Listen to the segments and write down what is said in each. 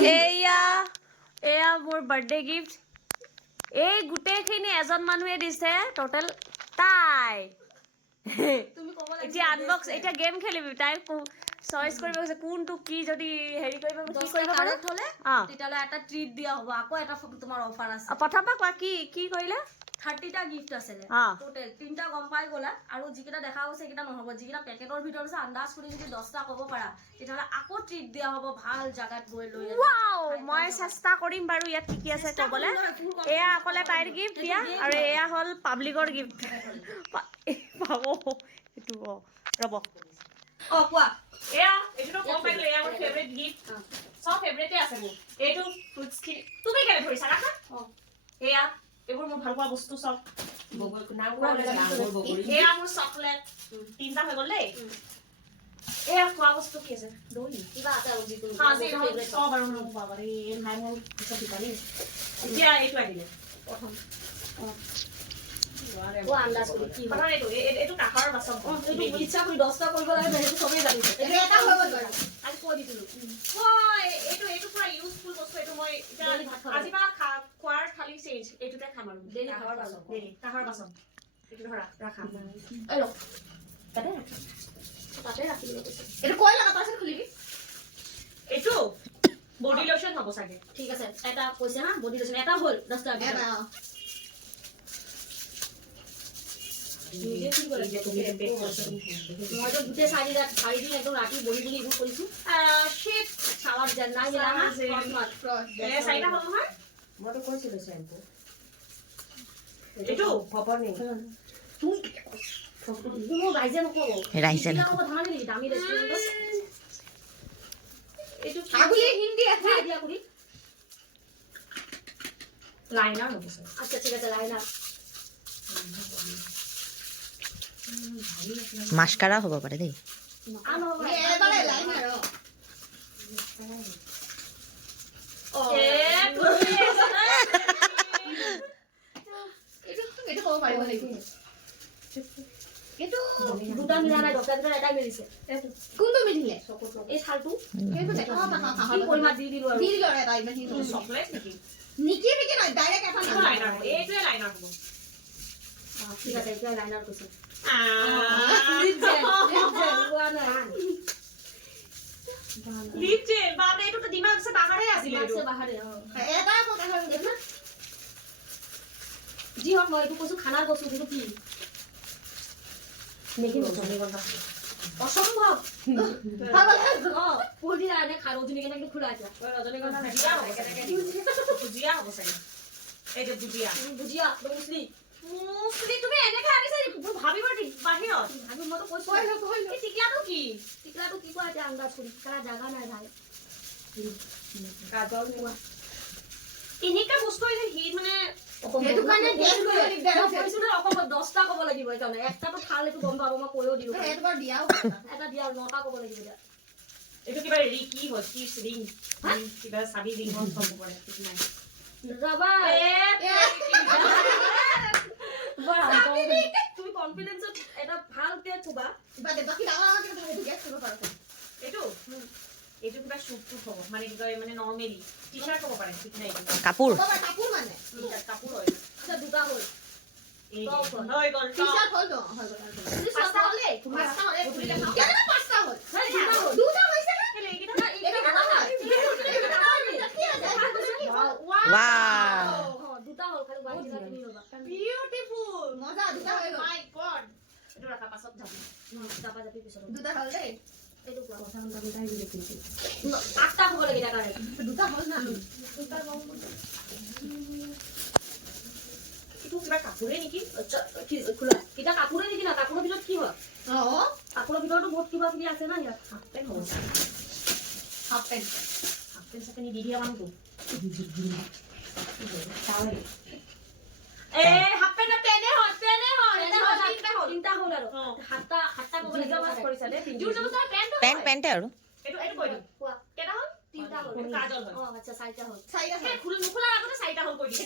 এয়া এয়া মোৰ বাৰ্থডে গিফ্ট এই গোটেইখিনি এজন মানুহে দিছে টোটেল তাই এতিয়া আনবক্স এতিয়া গেম খেলিবি তাই চইচ কৰিব কৈছে কোনটো কি যদি হেৰি কৰিব কি কৰিব কাৰেক্ট হলে তেতিয়ালে এটা ট্ৰিট দিয়া হ'ব আকৌ এটা তোমাৰ অফাৰ আছে প্ৰথম পৰা কোৱা কি কি কৰিলে 30টা গিফট আছে টোটেল 3টা গম পাই গলা আৰু যিকেইটা দেখা হৈছে কিটা নহব যিকেইটা পেকেটৰ ভিতৰত আছে আন্দাজ কৰি যদি 10টা ক'ব পাৰা তেতিয়ালে আকৌ ট্ৰিট দিয়া হ'ব ভাল জাগাত গৈ লৈ ওয়াও মই চেষ্টা কৰিম বাৰু ইয়াত কি আছে ক'বলে এয়া অকলে তাইৰ গিফট দিয়া আৰু এয়া হল পাব্লিকৰ গিফট পাব এটো ৰব কোৱা এয়া এটো কম পাইলে এয়া মোৰ ফেভাৰিট গিফট সব ফেভাৰিটে আছে মোৰ এটো ফ্ৰুটস কি তুমি কেনে ধৰিছা ৰাখা এয়া এবোৰ মোৰ ভাল পোৱা বস্তু সব বগল নাম বগল এয়া মোৰ চকলেট তিনটা হৈ গল দেই এয়া খোৱা বস্তু কি আছে দই কিবা আছে আৰু যিটো ফেভাৰিট সব আৰু মোৰ বাবা ৰে ভাই মোৰ সব দিপালি এতিয়া এইটো আহিলে প্ৰথম ও আন্দাজ কৰি কি হয় এটো কাঠৰ বাসন এটো ইচ্ছা কৰি 10টা কৰিব লাগে সেইটো সবেই জানিছে এটো এটা হৈ গল আজি কৈ দিছিলো হয় এটো পুৰা ইউজফুল বস্তু এটো মই আজি বা খোৱাৰ থালি চেঞ্জ এটোতে খাম আৰু ডেলি খাৱাৰ বাসন ডেলি কাঠৰ বাসন এটো ধৰা ৰাখা এই ৰ তাতে ৰাখি দিব এটো কই লাগা পাছত খুলিবি এটো বডি লোশন হ'ব সাগে ঠিক আছে এটা কইছে না বডি লোশন এটা হল 10টা এটা মই তো দুটে শাড়ি দিন একদম রাতি বলি বলি ইউজ কৰিছো শিট শাওয়াৰ জেল নাই না ফ্ৰস্ট এ শাড়িটা হল নহয় মই তো কৈছিলো শ্যাম্পু এটো খবৰ নেই তুই তুমি রাইজে নকো রাইজে নকো ধান নি দামি রেস্টুরেন্ট এটো আগুলি হিন্দি আছে আইডিয়া করি লাইনার নবো আচ্ছা ঠিক আছে লাইনার মাস্কারা হ'ব পাৰে দেই এবাৰে লাইনাৰ এটো হ'ব পাৰিব নেকি এটো দুটা মিলা নাই দহটা ভিতৰত এটাই মিলিছে কোনটো মিলিলে এই ছালটো সেইটো দেখা কি পৰিমা দি দিলো আৰু এটা ইমান চকলেট নেকি নিকি নেকি নাই ডাইৰেক্ট এটা লাইনাৰ এইটোৱে লাইনাৰ হ'ব ঠিক আছে এতিয়া লাইনাৰ কৈছে লিপ জেল বাবা এটো তো দিমাগ সে বাহারে আছিল এটো সে বাহারে এটা কথা হল না জি হক মই এটো কইছো খানার বস্তু কিন্তু কি নেকি বসনে গন্ডা অসম্ভব পুরি আনে খা রজনীগন্ধা কিন্তু খোলা আছে রজনীগন্ধা জিয়া হবে কেনে জিয়া হবে সাই এই যে বুজিয়া মুসলি তুমি এনেকে আনিছা ভাবিব দি বাহিৰত ভাবি মই তো কৈছো কইলো এই টিকলাটো কি কয় এটা আন্দাজ কৰি কাৰা জাগা নাই ভাই কাজল নিৱা ইনিকা বস্তু এই হি মানে হেতু কাৰণে গেছ কৰি কৈছো না অকল 10টা ক'ব লাগিব এটানে একটা তো খাল এটো গম পাব মই কৈও দিলো এটাবাৰ দিয়াও এটা দিয়া 9টা ক'ব লাগিব দিয়া এটো কিবা ৰি কি হয় কি ৰিং কিবা সাবি ৰিং হল ক'ব পাৰে ঠিক নাই ৰবা তুমি কনফিডেন্সত এটা ভালকে থবা বাকি ডাঙৰ আমাকে তুমি হেতু গেছ কৰিব পাৰা এটো কিবা শুট হ'ব মানে কি কয় মানে নৰমালি টি-শাৰ্ট হ'ব পাৰে ঠিক নাই কাপোৰ মানে কাপোৰ হয় আচ্ছা দুটা হ'ল এই হয় গল টি-শার্ট হ'ল ন হয় গল পাঁচটা হলে পাঁচটা হলে কেনে পাঁচটা হ'ল দুটা হৈছে কেলে এইটা ওয়াও দুটা হ'ল খালি ওয়ান জিলা তুমি লবা বিউটিফুল মজা দুটা হৈ গল মাই গড এটো ৰাখা পাছত যাব যাবা যাবি পিছত দুটা হ'ল দেই এটো কথা হল আমি তাই দিলে কিন্তু আটটা হ'ব লাগে এটা কাৰণে দুটা হ'ল না দুটা গম এটো কিবা কাপোৰে নেকি আচ্ছা কি খোলা কিটা কাপোৰে নেকি না কাপোৰৰ ভিতৰত কি হয় কাপোৰৰ ভিতৰতো বহুত কিবা কিবি আছে না ইয়াত হাফ পেন্ট হ'ব হাফ পেন্ট সাথে দি দিয়া মানটো এ হাফ পেন্ট পেনে হয় তিনটা হল আৰু হাতটা কবলে জবাস কৰিছা দে জুৰ জবাস পেন্ট আৰু এটো কৈ দি কোৱা কেটা হল তিনটা হল কাজল হল আচ্ছা চাৰিটা হল হে খুলি মুখলা আগতে চাৰিটা হল কৈ দিছে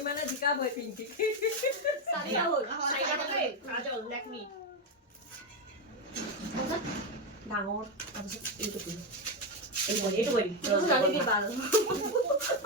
ইমানে ধিকা ভয় পিংকি চাৰিটা হল কাজল লেকমি ডাঙৰ তাৰপিছত এইটো এইটো কৰি জানিবি বাল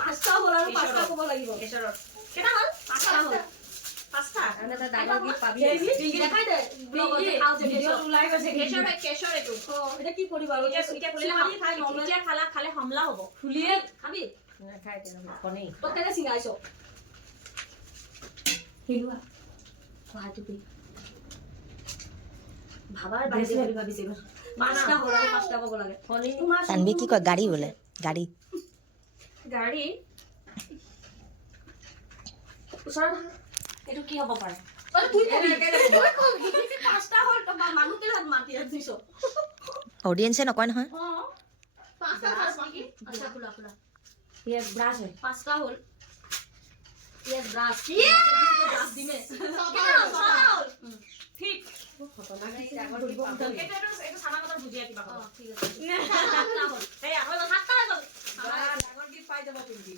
পাঁচটা হ'ল আৰু পাঁচটা ক'ব লাগিব কেশৰৰ কেটা হ'ল পাঁচটা হ'ল পাঁচটা আৰু এটা ডাঙৰ গিফ্ট পাবি দেখাই দে ব্লগত দেখাও যে ভিডিও ওলাই গৈছে কেশৰ এইটো এটা কি কৰিবা আৰু এতিয়া খুলিলে খাই এতিয়া খালে হামলা হ'ব খুলিয়ে খাবি না খাই তেনে কণী তো কেনে সিঙাইছো হিলুৱা কোহাটো কি ভাবাৰ বাহিৰে ভাবিছে পাঁচটা হ'ল আৰু পাঁচটা ক'ব লাগে কণী তোমাৰ তানবি কি কয় গাড়ী বোলে গাড়ী ওচৰত এইটো কি হ'ব পাৰে তুই পাঁচটা হ'ল তোমাৰ মানুহ কেলে মাতি দিছ অডিয়েন্সে নকয় নহয় পাঁচটা কি আচ্ছা খোলা ইয়েস ব্রাশ হয় পাঁচটা হ'ল ইয়েস ব্রাশ ব্রাশ দিমে ছটা হ'ল ঠিক খতৰনাক আছে আগৰ দিব এটা সানা কথা বুজিয়া কিবা হ'ব ঠিক আছে সাতটা হ'ল এই আগৰ সাতটা হৈ গ'ল আগৰ গিফট পাই যাব তুমি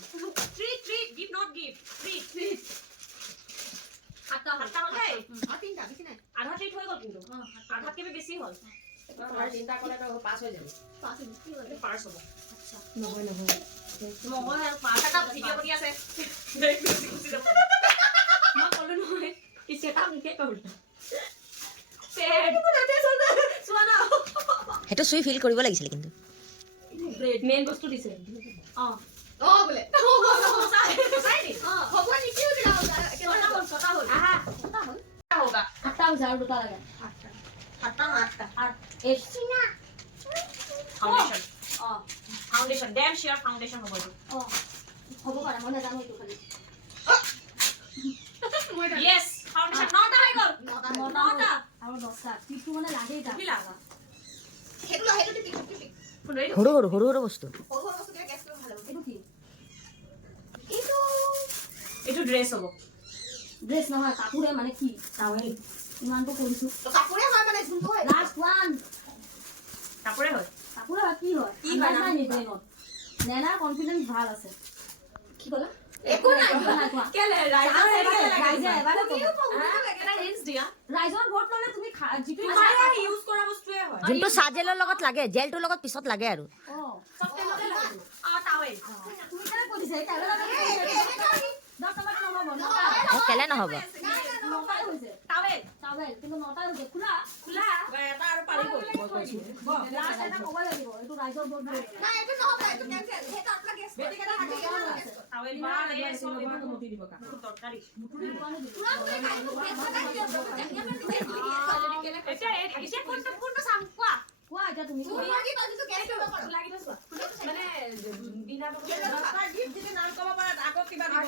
treat gift not gift treat সাতটা হ'ল এই তিনটা বেছি নাই আধা ট্রিট হৈ গ'ল কিন্তু আধা কিবে বেছি হ'ল তোমাৰ চিন্তা কৰিলে তো পাস হৈ যাব পাস কি হ'ল পাস হ'ব আচ্ছা নহয় আৰু পাঁচটা ভিডিও বনি আছে মই কলো নহয় কি সেটা মুখে কল সেইটো চুই ফিল কৰিব লাগিছিল কিন্তু মেইন বস্তু দিছে বোলে সঁচাই নি হ'ব নেকি ছটা হ'ল আহা ছটা হ'ল होगा আটটা হৈছে আৰু দুটা লাগে আটটা আট eight foundation foundation damn sure foundation হ'ব এইটো হ'ব পাৰে মই নাজানো এইটো খালি ইয়েস ফাউন্ডেশন নটা হৈ গ'ল নটা আৰু 10টা কিছু মানে লাগেই তা কি লাগা হেতু টিপি সৰু বস্তু কে গ্যাস কৰিব ভাল হ'ব এইটো কি এইটো ড্ৰেছ হ'ব ড্ৰেছ নহয় কাপোৰে মানে কি টাৱেল ইমানটো কৰিছো তো কাপোৰে হয় মানে যোনটো হয় লাস্ট ওয়ান কাপোৰে হয় কি হয় কি বানাই নিবে নট নেনা কনফিডেন্স ভাল আছে কি কলা একো নাই কেলে ৰাইজে এবাৰে এটা হিন্টস দিয়া ৰাইজৰ ভোট ললে তুমি জিতু ইউজ কৰা বস্তুৱে হয় যোনটো সাজেলৰ লগত লাগে জেলটোৰ লগত পিছত লাগে আৰু সপ্টেমতে লাগে টাৱেল তুমি কেনে কৰিছে টাৱেল লাগে 10 টকা নহব কেলে নহব নটাই হৈছে টাৱেল কিন্তু নটাই হৈছে খোলা এটা আৰু পাৰিব মই কৈছো লাষ্ট এটা ক'ব লাগিব এইটো ৰাইজৰ ভোট না এইটো নহব এইটো কেনসেল হেটা আপলা গেছ বেটি কেটা থাকে টাৱেল বাৰ এই সব এইটো মুঠি দিব কা তৰকাৰী মুঠি দিব এটা কোনটো চাম কোৱা এটা তুমি লাগি বাজুটো গেছ কৰিব পাৰো লাগি দছ মানে বিনা দছটা গিফট দিলে নাম ক'ব পাৰা আকৌ কিবা দিব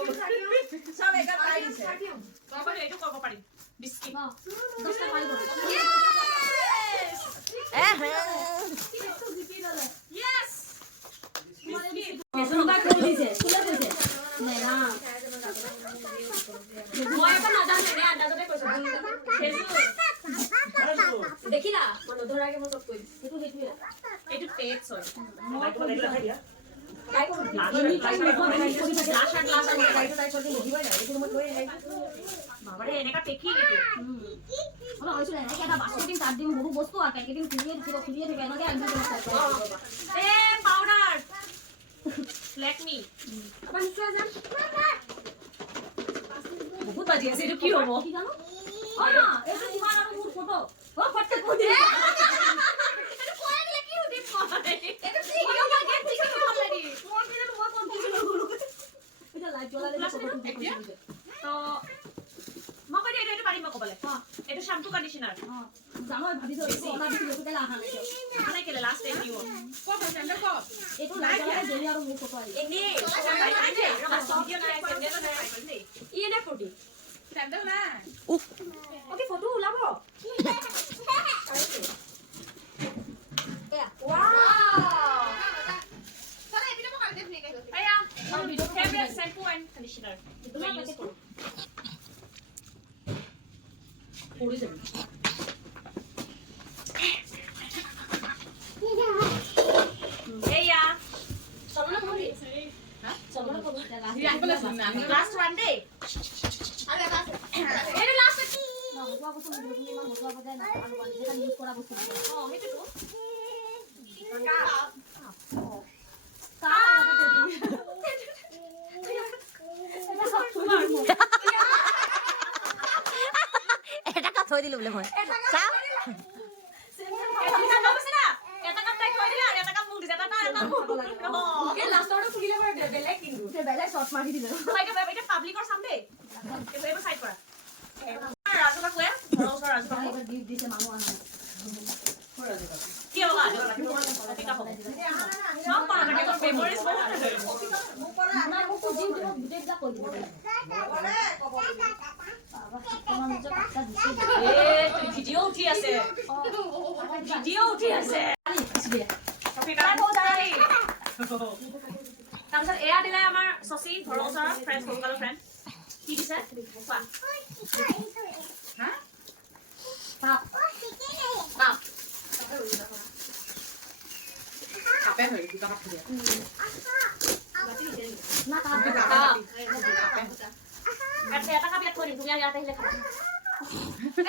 সব এটা পাই দিছে ক'ব এইটো ক'ব পাৰি বিস্কিট 10টা পাই গ'ল কিটো জিতি ললে ইয়েস এজনবা কৰি দিছে কোনে কৈছে নেনা মই এটা নাজানো নে আন্দাজতে কৈছো দেখিলা মই ধৰাকে মই সব কৈ এইটো টেক্স হয় মই কৈ দিয়া কাই কো লাশাট লাইটো তাই চলি লিখিবই না এইটো মই কৈ বাবাৰে এনেকা টেকি এইটো ওলা হৈছিল না এটা বাস্কেটিং কাট দিম বহু বস্তু আর প্যাকেটিং খুলিয়ে থাকে এনেকে আনবি এ পাউডার লেট মি আপন নিশ্চয় যাম বহুত বাজি আছে এইটো কি হ'ব কি জানো না এইটো তোমাৰ আৰু মোৰ ফটো ফটকে কৈ দে এইটো কৈ দিলে কি উঠি পৰে এইটো কি হ'ব গেট ঠিক আছে অলৰেডি মই কিনে মই কনফিউজ হৈ গলো এটা লাইট জ্বলালে তো মই কৈ এইটো পাৰিম ক'বলে এইটো শ্যাম্পু কন্ডিশনার জানো ভাবিছো এইটো অনা দিছো কেলে আহা নাই কেলে লাস্ট টাইম দিও কত টেন্ডার কত এইটো লাইট জ্বলাই দেলি আৰু মোৰ ফটো আহি এনে ভিডিও নাই টেন্ডার নাই ইনে ফটো টেন্ডার না ওকে ফটো ওলাব ওয়াও চলে এই ভিডিও মই দেখি নেকি আয়া মোৰ video favourite shampoo and conditioner তুমি ইউজ করো পড়ে যাবে এইয়া সবনা বলি হ্যাঁ সবনা বলি লাস্ট ওয়ান ডে আরে লাস্ট এর লাস্ট কি না মজা বস্তু তুমি ইমান মজা বজায় না আর যেটা ইউজ করা বস্তু হেতু তো দিলো বোলে মই চাও এটা কাপ তাই থৈ দিলে আৰু এটা কাপ মোক দিছে এটা এই লাষ্টৰটো খুলিলে বাৰু বেলেগ কিন্তু বেলেগ শৰ্ট মাৰি দিলে এটা পাব্লিকৰ চাম দেই এইবোৰ সাইড কৰা ৰাজুকা কোৱে ঘৰৰ ওচৰৰ ৰাজুকা এবাৰ গিফট দিছে মানুহ আহা কি হ'বা অপিকা হ'ব সব কৰা এটা মেমৰিজ বহুত আছে মোক কৰা আমাৰ মোক জিম দিব ভিডিঅ'টা কৈ দিব ভিডিঅ' উঠি আছে তাৰপিছত এয়া দিলে আমাৰ শশী ঘৰৰ ওচৰৰ ফ্ৰেণ্ড সৰুকালৰ ফ্ৰেণ্ড কি দিছে কোৱা এটা কাপ ইয়াত থৈ দিম তুমি ইয়াত আহিলে খাবা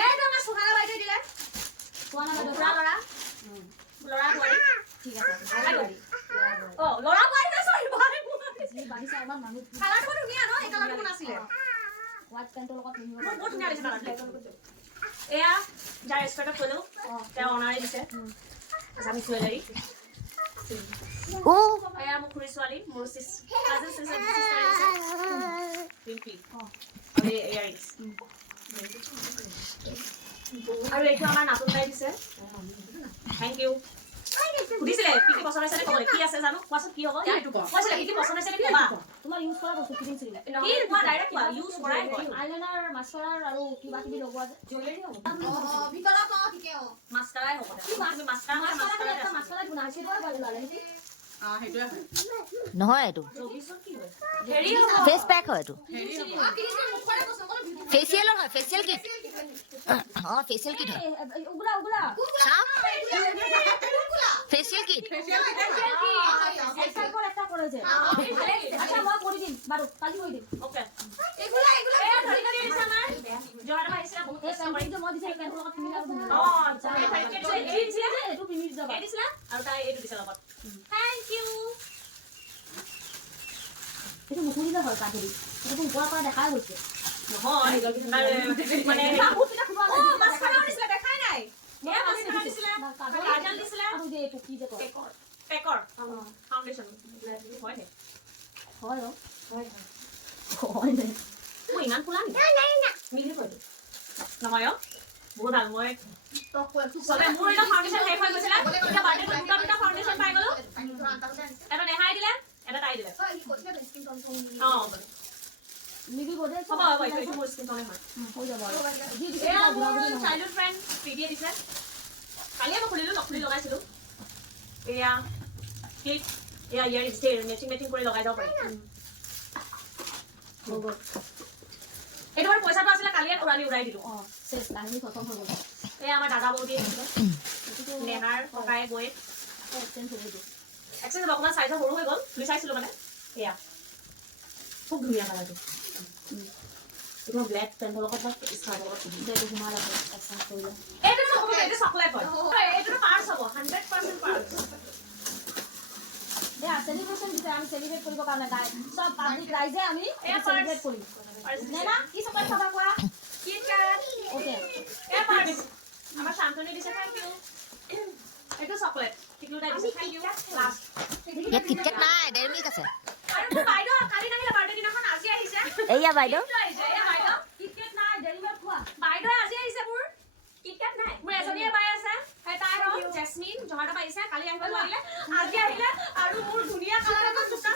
এইটো আমাৰ সুখানা বাইদেউ দিলে সুখানা বাইদেউ ল'ৰা বোৱাৰী ঠিক আছে অ ল'ৰা বোৱাৰী সৰি বাঢ়িছে আমাৰ মানুহ কালাৰটো ধুনীয়া ন এই কালাৰটো কোন আছিলে হোৱাইট পেণ্টৰ লগত পিন্ধিব বহুত ধুনীয়া লাগিছে কালাৰটো এয়া যাৰ এক্সপেক্ট কৰিলো তেওঁ অনাৰে দিছে আমি জুৱেলাৰী ও এয়া মোৰ খুৰী ছোৱালী মোৰ কাজিন চিষ্টাৰ পিম্পি আৰু ইয়াৰিংছ আৰু এইটো আমাৰ নাতুন তাই দিছে থেংক ইউ সুধিছিলে কি কি পছন্দ হৈছে ক'লে কি আছে জানো কোৱাচোন কি হ'ব কৈছিলে কি কি পছন্দ হৈছে ক'বা তোমাৰ ইউজ কৰা বস্তু কি দিছিলে কি কোৱা ডাইৰেক্ট কোৱা ইউজ কৰাই হয় আইলাইনাৰ মাস্কাৰা আৰু কিবা কিবি লগোৱা যে জুৱেলাৰী হ'ব ভিতৰত কও ঠিকে হ'ব মাস্কাৰাই হ'ব তুমি মাস্কাৰা গুণাইছে দৰ ভাল লাগে সেইটোৱে হয় নহয় এইটো কি হয় হেৰি হ'ব ফেচ পেক হয় এইটো হেৰি হ'ব ফেচিয়েলৰ হয় ফেচিয়েল কিট অ ফেচিয়েল কিট হয় উগলা উগলা চাও ফেচিয়েল কিট একটা করে যে আচ্ছা মই কৰি দিম বাৰু কালি কৰি দিম ওকে এগুলা এ ধৰি কৰি দিছে আমাৰ জহাটা পাইছিলা বহুত এই পেণ্টটো মই দিছে পেণ্টৰ লগত পিন্ধি যাব অ এই পেকেট এই দিছে এইটো পিন্ধি যাব এই দিছিলা আৰু তাই এইটো দিছে লগত থ্যাংক ইউ এইটো মুখুৰি হয় কাঠেৰি এইটো ওপৰৰ পৰা দেখাই গৈছে নহয় মানে কাপোৰটা খুবা ও মাস্কাৰা দিছিলা দেখাই নাই এ মাস্কাৰা দিছিলা কাজল দিছিলা আৰু যে এইটো কি যে কয় পেকৰ ফাউন্ডেশন হয় নে হয় হয় নে মই ইমান ফুলা নি মিলি কৈ নহয় বহুত ভাল মই চলে মোৰ এটা ফাউন্ডেশন শেষ হৈ গৈছিল এটা বাৰ্থডে দুটা ফাউন্ডেশন পাই গলো এটা নেহাই দিলে এটা তাই দিলে অ মিলি বদে হ'ব হ'ব এইটো মোৰ স্কিন টনে হয় হৈ যাব এ মোৰ চাইল্ডহুড ফ্ৰেন্ড প্ৰিডিয়ে দিছে কালিয়ে মই খুলি লগাইছিলো এয়া ক্লিপ এয়া ইয়াৰিংছ দে মেচিং কৰি লগাই যাব পাৰি এইটো মোৰ পইচাটো আছিলে কালিয়ে উৰাই দিলো অ শেষ কাহিনী খতম হৈ গ'ল এয়া আমাৰ দাদা বৌদি দিছিলে নেহাৰ ককাই গৈ এক্সচেঞ্জ হৈ গ'ল এক্সেঞ্জ অকণমান চাইজৰ সৰু হৈ গ'ল তুমি চাইছিলো মানে এয়া খুব ধুনীয়া কালাৰটো এইটো ব্লেক পেণ্টৰ লগত বা স্কাৰ্টৰ লগত এইটো ঘুমাই আছে এক্সচেঞ্জ কৰিলে এইটো নহ'ব এইটো চকলেট হয় এইটো পাৰ্চ হ'ব 100% পাৰ্চ দিয়া সেলিব্ৰেশন দিতে আমি সেলিব্ৰেট কৰিব কাৰণে গাই সব পাব্লিক ৰাইজে আমি সেলিব্ৰেট কৰিম নেনা কি চকলেট খাবা কোৱা কিট ক্যাট ওকে এ পাৰ্চ আমাৰ শান্তনী দিছে থ্যাংক ইউ এইটো চকলেট টিকলুটা দিছে থ্যাংক ইউ লাষ্ট ইয়াত কিটকেট নাই ডেৰ মিল্ক আছে আৰু বাইদেউ কালি নাহিলে বাৰ্থডে দিনাখন আজি আহিছে এইয়া বাইদেউ এয়া বাইদেউ কিটকেট নাই ডেলিভাৰ খোৱা বাইদেউ আজি আহিছে মোৰ কিটকেট নাই মোৰ এজনীয়ে বাই আছে তাই হ'ল জেসমিন জহাটা পাইছে কালি আহিব নোৱাৰিলে আজি আহিলে আৰু মোৰ ধুনীয়া কালাৰ এটা দুটা